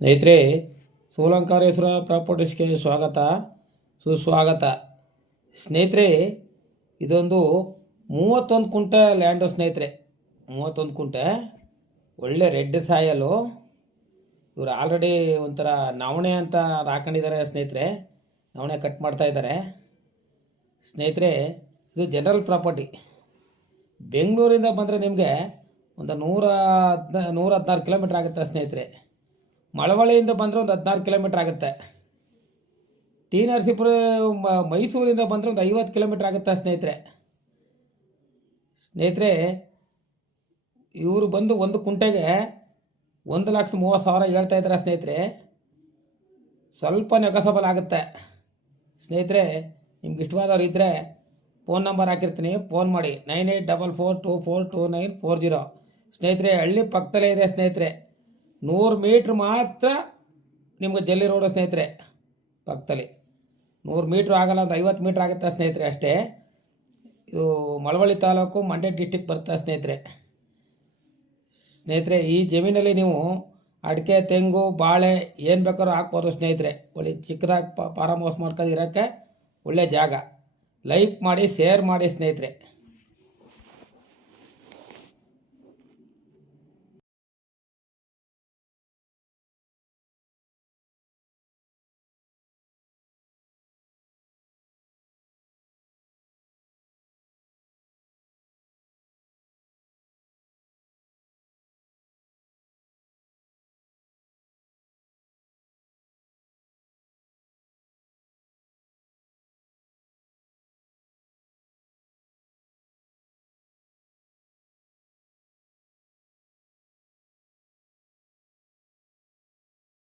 ಸ್ನೇಹಿತರೆ, ಸೋಲಂಕಾರೇಶ್ವರ ಪ್ರಾಪರ್ಟೀಸ್ಗೆ ಸ್ವಾಗತ ಸುಸ್ವಾಗತ. ಸ್ನೇಹಿತರೆ, ಇದೊಂದು 31 ಕುಂಟೆ ಲ್ಯಾಂಡು ಸ್ನೇಹಿತರೆ. 31 ಕುಂಟೆ ಒಳ್ಳೆ ರೆಡ್ ಸಾಯಲು. ಇವರು ಆಲ್ರೆಡಿ ಒಂಥರ ನವಣೆ ಅಂತ ಅದು ಹಾಕೊಂಡಿದ್ದಾರೆ ಸ್ನೇಹಿತರೆ. ನವಣೆ ಕಟ್ ಮಾಡ್ತಾ ಇದ್ದಾರೆ ಸ್ನೇಹಿತರೆ. ಇದು ಜನರಲ್ ಪ್ರಾಪರ್ಟಿ. ಬೆಂಗಳೂರಿಂದ ಬಂದರೆ ನಿಮಗೆ ಒಂದು 116 ಕಿಲೋಮೀಟ್ರ್ ಆಗುತ್ತೆ ಸ್ನೇಹಿತರೆ. ಮಳವಳ್ಳಿಯಿಂದ ಬಂದರೆ ಒಂದು 16 ಕಿಲೋಮೀಟ್ರ್ ಆಗುತ್ತೆ. ಟಿ ನರಸೀಪುರ ಮೈಸೂರಿಂದ ಬಂದರೆ ಒಂದು 50 ಕಿಲೋಮೀಟ್ರ್ ಆಗುತ್ತೆ ಸ್ನೇಹಿತರೆ. ಇವರು ಬಂದು ಒಂದು ಕುಂಟೆಗೆ 1,30,000 ಹೇಳ್ತಾ ಇದ್ದಾರೆ ಸ್ನೇಹಿತರೆ. ಸ್ವಲ್ಪ ನೆಗೋಸಬಲ್ ಆಗುತ್ತೆ ಸ್ನೇಹಿತರೆ. ನಿಮ್ಗೆ ಇಷ್ಟವಾದವ್ರು ಇದ್ದರೆ ಫೋನ್ ನಂಬರ್ ಹಾಕಿರ್ತೀನಿ, ಫೋನ್ ಮಾಡಿ 9844242940. ಸ್ನೇಹಿತರೆ, ಹಳ್ಳಿ ಪಕ್ಕದಲ್ಲೇ ಇದೆ ಸ್ನೇಹಿತರೆ. 100 ಮೀಟ್ರ್ ಮಾತ್ರ ನಿಮ್ಗೆ ಜಲ್ಲಿ ರೋಡು ಸ್ನೇಹಿತರೆ. ಪಕ್ಕದಲ್ಲಿ 100 ಮೀಟ್ರ್ ಆಗಲ್ಲ, ಒಂದು 50 ಮೀಟ್ರ್ ಆಗುತ್ತೆ ಸ್ನೇಹಿತರೆ ಅಷ್ಟೇ. ಇದು ಮಳವಳ್ಳಿ ತಾಲೂಕು, ಮಂಡ್ಯ ಡಿಸ್ಟಿಕ್ ಬರುತ್ತೆ ಸ್ನೇಹಿತರೆ. ಈ ಜಮೀನಲ್ಲಿ ನೀವು ಅಡಿಕೆ, ತೆಂಗು, ಬಾಳೆ ಏನು ಬೇಕಾದ್ರೂ ಹಾಕ್ಬೋದು ಸ್ನೇಹಿತರೆ. ಒಳ್ಳೆ ಚಿಕ್ಕದಾಗಿ ಫಾರಮ್ ಹೌಸ್ ಮಾಡ್ಕೊಂಡು ಇರೋಕ್ಕೆ ಒಳ್ಳೆ ಜಾಗ. ಲೈಕ್ ಮಾಡಿ, ಶೇರ್ ಮಾಡಿ ಸ್ನೇಹಿತರೆ.